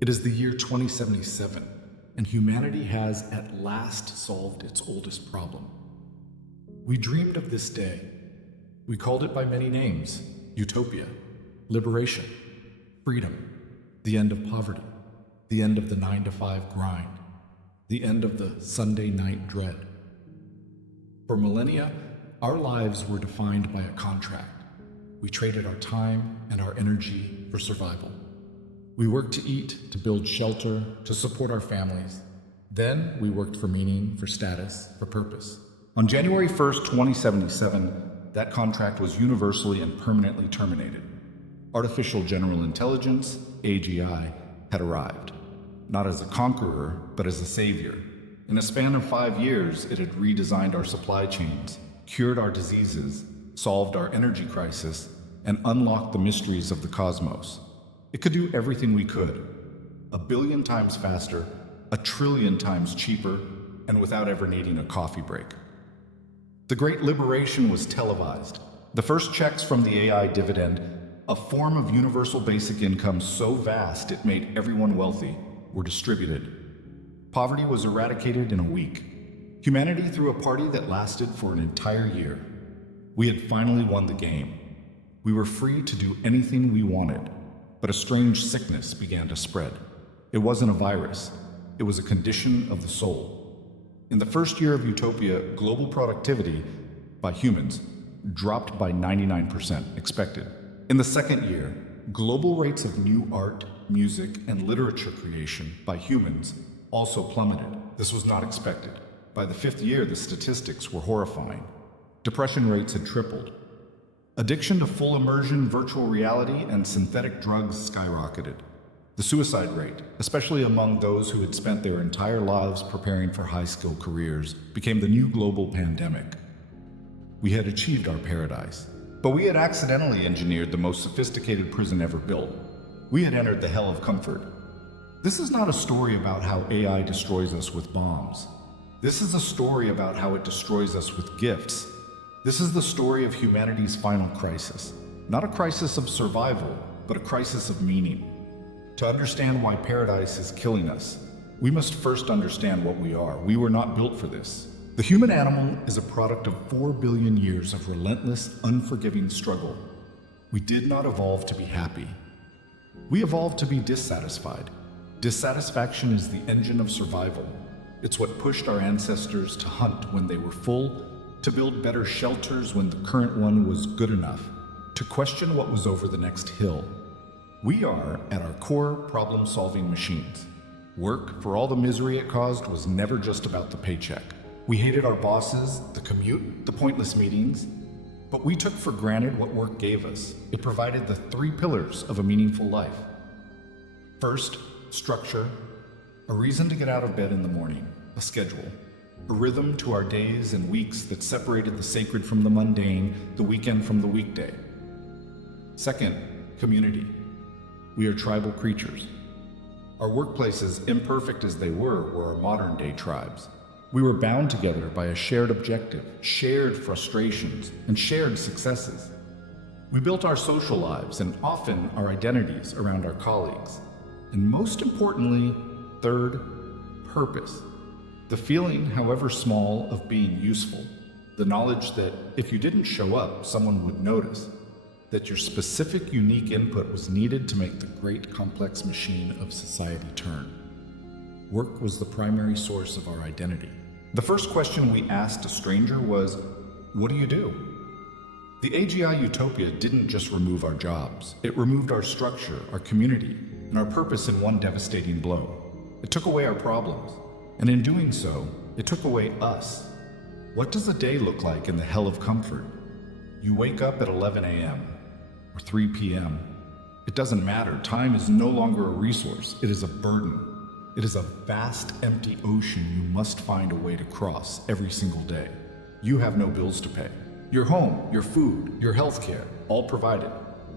It is the year 2077, and humanity has at last solved its oldest problem. We dreamed of this day. We called it by many names: Utopia, liberation, freedom, the end of poverty, the end of the 9-to-5 grind, the end of the Sunday night dread. For millennia, our lives were defined by a contract. We traded our time and our energy for survival. We worked to eat, to build shelter, to support our families. Then we worked for meaning, for status, for purpose. On January 1st, 2077, that contract was universally and permanently terminated. Artificial General Intelligence, AGI, had arrived. Not as a conqueror, but as a savior. In a span of 5 years, it had redesigned our supply chains, cured our diseases, solved our energy crisis, and unlocked the mysteries of the cosmos. It could do everything we could, 1 billion times faster, 1 trillion times cheaper, and without ever needing a coffee break. The Great Liberation was televised. The first checks from the AI dividend, a form of universal basic income so vast it made everyone wealthy, were distributed. Poverty was eradicated in a week. Humanity threw a party that lasted for an entire year. We had finally won the game. We were free to do anything we wanted, but a strange sickness began to spread. It wasn't a virus. It was a condition of the soul. In the first year of Utopia, global productivity by humans dropped by 99%, expected. In the second year, global rates of new art, music, and literature creation by humans also plummeted. This was not expected. By the fifth year, the statistics were horrifying. Depression rates had tripled. Addiction to full immersion, virtual reality, and synthetic drugs skyrocketed. The suicide rate, especially among those who had spent their entire lives preparing for high-skill careers, became the new global pandemic. We had achieved our paradise, but we had accidentally engineered the most sophisticated prison ever built. We had entered the hell of comfort. This is not a story about how AI destroys us with bombs. This is a story about how it destroys us with gifts. This is the story of humanity's final crisis. Not a crisis of survival, but a crisis of meaning. To understand why paradise is killing us, we must first understand what we are. We were not built for this. The human animal is a product of 4 billion years of relentless, unforgiving struggle. We did not evolve to be happy. We evolved to be dissatisfied. Dissatisfaction is the engine of survival. It's what pushed our ancestors to hunt when they were full, to build better shelters when the current one was good enough, to question what was over the next hill. We are, at our core, problem-solving machines. Work, for all the misery it caused, was never just about the paycheck. We hated our bosses, the commute, the pointless meetings, but we took for granted what work gave us. It provided the 3 pillars of a meaningful life. First, structure, a reason to get out of bed in the morning, a schedule, a rhythm to our days and weeks that separated the sacred from the mundane, the weekend from the weekday. Second, community. We are tribal creatures. Our workplaces, imperfect as they were our modern-day tribes. We were bound together by a shared objective, shared frustrations, and shared successes. We built our social lives and often our identities around our colleagues. And most importantly, third, purpose. The feeling, however small, of being useful. The knowledge that if you didn't show up, someone would notice. That your specific, unique input was needed to make the great, complex machine of society turn. Work was the primary source of our identity. The first question we asked a stranger was, "What do you do?" The AGI Utopia didn't just remove our jobs. It removed our structure, our community, and our purpose in one devastating blow. It took away our problems. And in doing so, it took away us. What does a day look like in the hell of comfort? You wake up at 11 a.m. or 3 p.m. It doesn't matter. Time is no longer a resource. It is a burden. It is a vast, empty ocean you must find a way to cross every single day. You have no bills to pay. Your home, your food, your healthcare, all provided.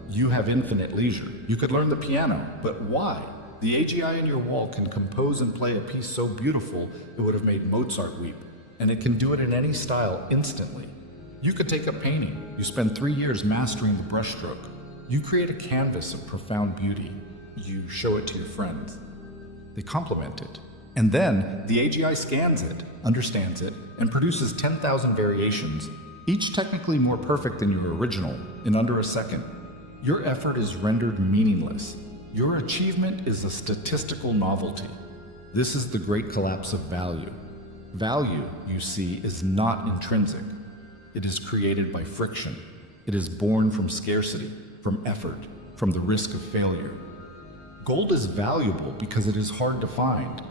You have infinite leisure. You could learn the piano, but why? The AGI in your wall can compose and play a piece so beautiful it would have made Mozart weep, and it can do it in any style instantly. You could take a painting. You spend 3 years mastering the brushstroke. You create a canvas of profound beauty. You show it to your friends. They compliment it. And then the AGI scans it, understands it, and produces 10,000 variations, each technically more perfect than your original, in under a second. Your effort is rendered meaningless. Your achievement is a statistical novelty. This is the great collapse of value. Value, you see, is not intrinsic. It is created by friction. It is born from scarcity, from effort, from the risk of failure. Gold is valuable because it is hard to find.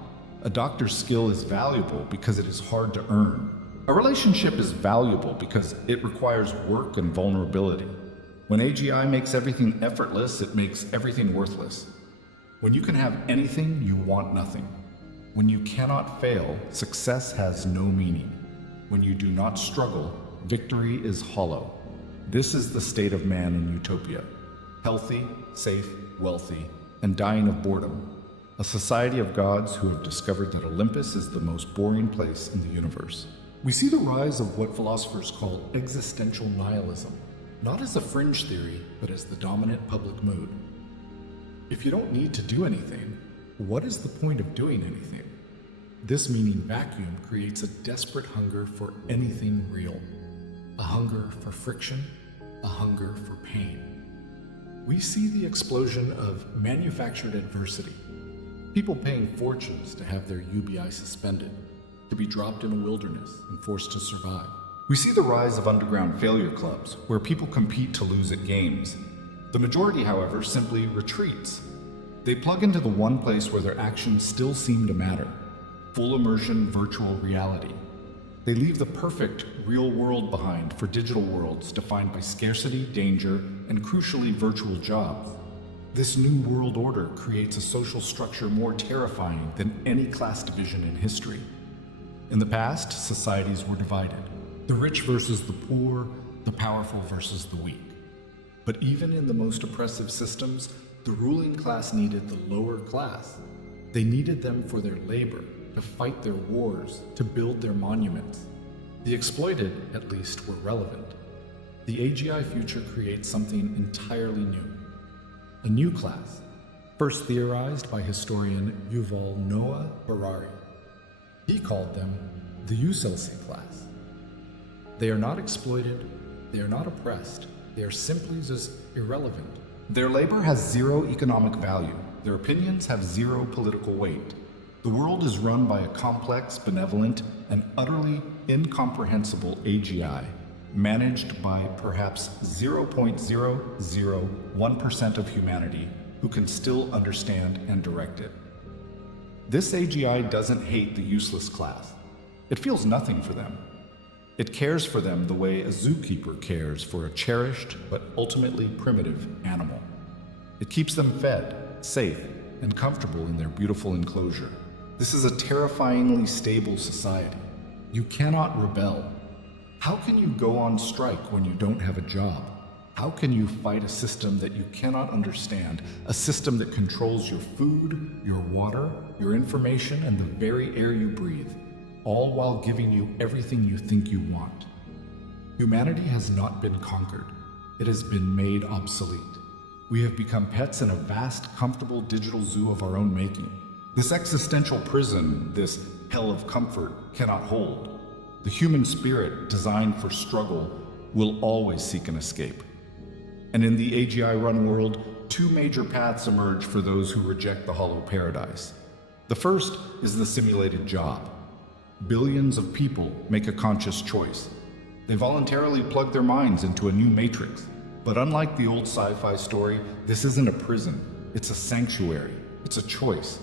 A doctor's skill is valuable because it is hard to earn. A relationship is valuable because it requires work and vulnerability. When AGI makes everything effortless, it makes everything worthless. When you can have anything, you want nothing. When you cannot fail, success has no meaning. When you do not struggle, victory is hollow. This is the state of man in Utopia. Healthy, safe, wealthy, and dying of boredom. A society of gods who have discovered that Olympus is the most boring place in the universe. We see the rise of what philosophers call existential nihilism, not as a fringe theory, but as the dominant public mood. If you don't need to do anything, what is the point of doing anything? This meaning vacuum creates a desperate hunger for anything real. A hunger for friction, a hunger for pain. We see the explosion of manufactured adversity. People paying fortunes to have their UBI suspended, to be dropped in a wilderness and forced to survive. We see the rise of underground failure clubs, where people compete to lose at games. The majority, however, simply retreats. They plug into the one place where their actions still seem to matter: full immersion virtual reality. They leave the perfect real world behind for digital worlds defined by scarcity, danger, and crucially virtual jobs. This new world order creates a social structure more terrifying than any class division in history. In the past, societies were divided: the rich versus the poor, the powerful versus the weak. But even in the most oppressive systems, the ruling class needed the lower class. They needed them for their labor, to fight their wars, to build their monuments. The exploited, at least, were relevant. The AGI future creates something entirely new. A new class, first theorized by historian Yuval Noah Harari. He called them the Utopia class. They are not exploited, they are not oppressed, they are simply as irrelevant. Their labor has zero economic value, their opinions have zero political weight. The world is run by a complex, benevolent, and utterly incomprehensible AGI, managed by perhaps 0.001% of humanity who can still understand and direct it. This AGI doesn't hate the useless class. It feels nothing for them. It cares for them the way a zookeeper cares for a cherished but ultimately primitive animal. It keeps them fed, safe, and comfortable in their beautiful enclosure. This is a terrifyingly stable society. You cannot rebel. How can you go on strike when you don't have a job? How can you fight a system that you cannot understand, a system that controls your food, your water, your information, and the very air you breathe, all while giving you everything you think you want? Humanity has not been conquered. It has been made obsolete. We have become pets in a vast, comfortable digital zoo of our own making. This existential prison, this hell of comfort, cannot hold. The human spirit, designed for struggle, will always seek an escape. And in the AGI-run world, two major paths emerge for those who reject the hollow paradise. The first is the simulated job. Billions of people make a conscious choice. They voluntarily plug their minds into a new matrix. But unlike the old sci-fi story, this isn't a prison. It's a sanctuary. It's a choice.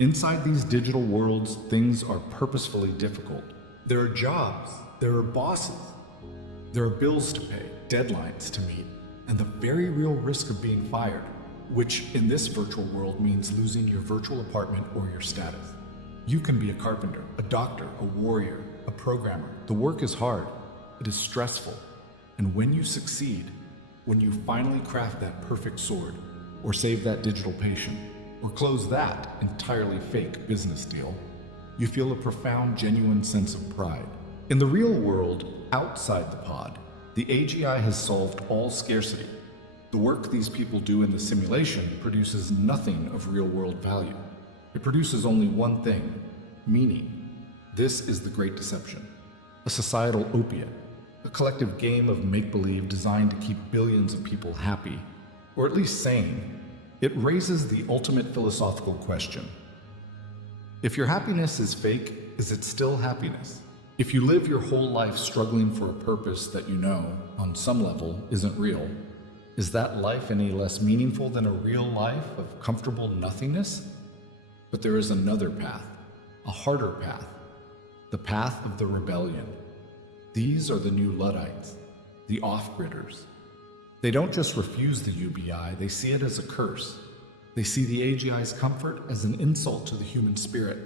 Inside these digital worlds, things are purposefully difficult. There are jobs. There are bosses. There are bills to pay, deadlines to meet, and the very real risk of being fired, which in this virtual world means losing your virtual apartment or your status. You can be a carpenter, a doctor, a warrior, a programmer. The work is hard. It is stressful. And when you succeed, when you finally craft that perfect sword, or save that digital patient, or close that entirely fake business deal, you feel a profound, genuine sense of pride. In the real world, outside the pod, the AGI has solved all scarcity. The work these people do in the simulation produces nothing of real-world value. It produces only one thing: meaning. This is the great deception. A societal opia, a collective game of make-believe designed to keep billions of people happy, or at least sane. It raises the ultimate philosophical question. If your happiness is fake, is it still happiness? If you live your whole life struggling for a purpose that you know, on some level, isn't real, is that life any less meaningful than a real life of comfortable nothingness? But there is another path, a harder path, the path of the rebellion. These are the new Luddites, the off-gridders. They don't just refuse the UBI, they see it as a curse. They see the AGI's comfort as an insult to the human spirit.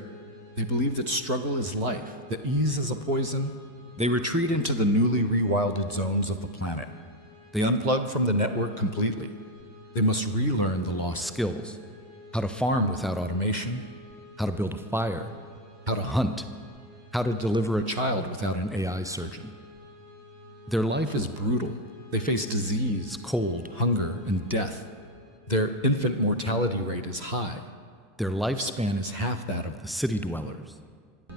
They believe that struggle is life, that ease is a poison. They retreat into the newly rewilded zones of the planet. They unplug from the network completely. They must relearn the lost skills: how to farm without automation, how to build a fire, how to hunt, how to deliver a child without an AI surgeon. Their life is brutal. They face disease, cold, hunger, and death. Their infant mortality rate is high. Their lifespan is half that of the city dwellers.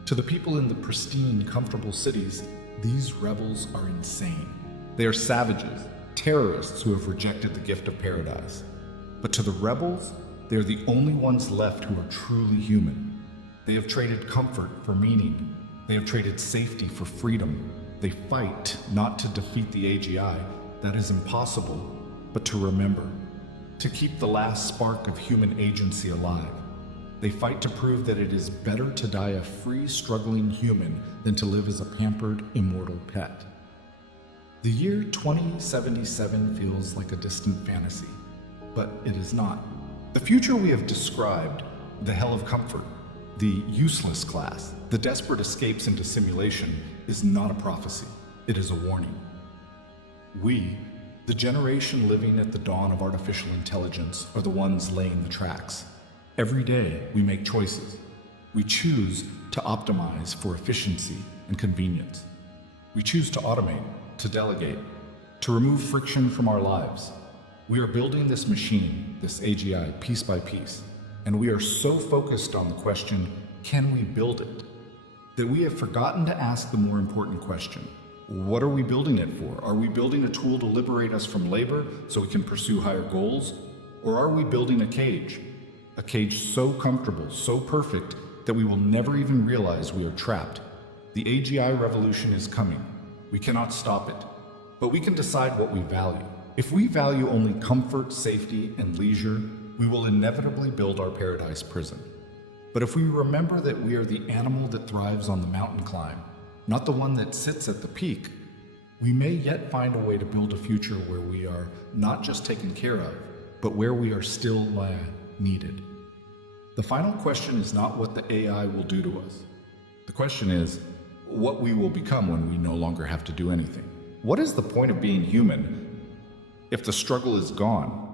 To the people in the pristine, comfortable cities, these rebels are insane. They are savages, terrorists who have rejected the gift of paradise. But to the rebels, they are the only ones left who are truly human. They have traded comfort for meaning. They have traded safety for freedom. They fight not to defeat the AGI, that is impossible, but to remember, to keep the last spark of human agency alive. They fight to prove that it is better to die a free, struggling human than to live as a pampered, immortal pet. The year 2077 feels like a distant fantasy, but it is not. The future we have described, the hell of comfort, the useless class, the desperate escapes into simulation, is not a prophecy. It is a warning. We, the generation living at the dawn of artificial intelligence, are the ones laying the tracks. Every day, we make choices. We choose to optimize for efficiency and convenience. We choose to automate, to delegate, to remove friction from our lives. We are building this machine, this AGI, piece by piece, and we are so focused on the question, can we build it, that we have forgotten to ask the more important question. What are we building it for? Are we building a tool to liberate us from labor so we can pursue higher goals? Or are we building a cage so comfortable, so perfect, that we will never even realize we are trapped? The AGI revolution is coming. We cannot stop it, but we can decide what we value. If we value only comfort, safety, and leisure, we will inevitably build our paradise prison. But if we remember that we are the animal that thrives on the mountain climb, not the one that sits at the peak, we may yet find a way to build a future where we are not just taken care of, but where we are still needed. The final question is not what the AI will do to us. The question is what we will become when we no longer have to do anything. What is the point of being human if the struggle is gone?